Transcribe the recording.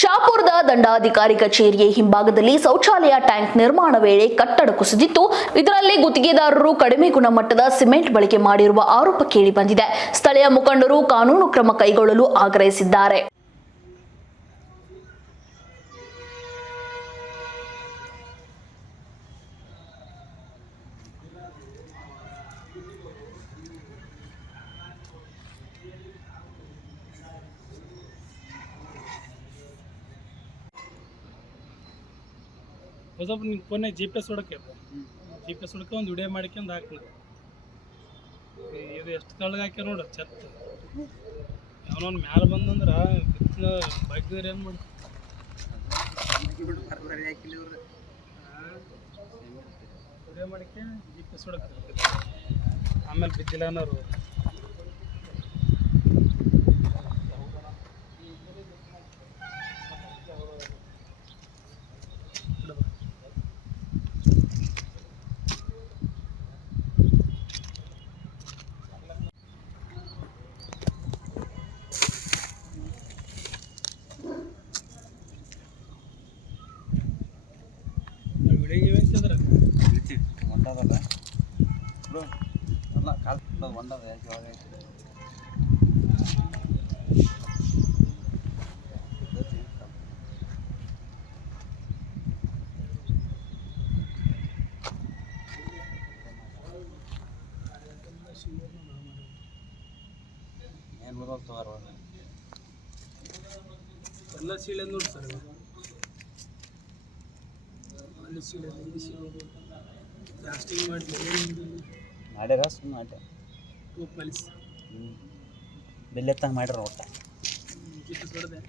ಶಾಪುರದ ದಂಡಾಧಿಕಾರಿ ಕಚೇರಿಯ ಹಿಂಭಾಗದಲ್ಲಿ ಶೌಚಾಲಯ ಟ್ಯಾಂಕ್ ನಿರ್ಮಾಣ ವೇಳೆ ಕಟ್ಟಡ ಕುಸಿದಿತ್ತು. ಇದರಲ್ಲಿ ಗುತ್ತಿಗೆದಾರರು ಕಡಿಮೆ ಗುಣಮಟ್ಟದ ಸಿಮೆಂಟ್ ಬಳಕೆ ಮಾಡಿರುವ ಆರೋಪ ಕೇಳಿಬಂದಿದೆ. ಸ್ಥಳೀಯ ಮುಖಂಡರು ಕಾನೂನು ಕ್ರಮ ಕೈಗೊಳ್ಳಲು ಆಗ್ರಹಿಸಿದ್ದಾರೆ. ಹೊಸೊಬ್ಬ ನಿಂಗೆ ಫೋನ್ನಾಗ GPS ಹೊಡಕ್ಕೆ GPS ಹೊಡಕ್ಕೆ ಒಂದು ವಿಡಿಯೋ ಮಾಡ್ಕೊಂಡು ಹಾಕ್ಲಿ. ಇದು ಎಷ್ಟು ತಳಗ ಹಾಕ್ಯಾರ ನೋಡ್ರಿ ಛತ್ ಅವನೊಂದು ಮ್ಯಾಲ ಬಂದಂದ್ರೆ ಬಗ್ಗಿದ್ರೆ ಏನು ಮಾಡಿ ವಿಡಿಯೋ ಮಾಡಕ್ಕೆ GPS ಹೊಡಕ್ಕೆ ಆಮೇಲೆ ಬಿದ್ದಿಲ್ಲ ಅನ್ನೋರು. ಹೊಂಡದಲ್ಲ ಅಲ್ಲ ಕಾಲ್ ಹೊಂಡದ ಯಾಕೆ ಏನು ಬರೋದು ತಗೋರ ಎಲ್ಲ ಸೀಳೆ ನೋಡಿ ಸರ್. ಅಲ್ಲಿ ಸೀಳೆ ಇಲ್ಲಿ ಸೀಳೆ ಪ್ಲಾಸ್ಟಿಂಗ್ ಮಾಡಿ ಮಾಡ್ಯಾರ ಸುಮ್ಮನೆ ಆಟ ಟೂ ಪಾಲಿಸ್ ಬೆಲ್ಲೆತ್ತಂಗೆ ಮಾಡ್ಯಾರ ಒಟ್ಟ GPS ಹೊಡೆದೆ.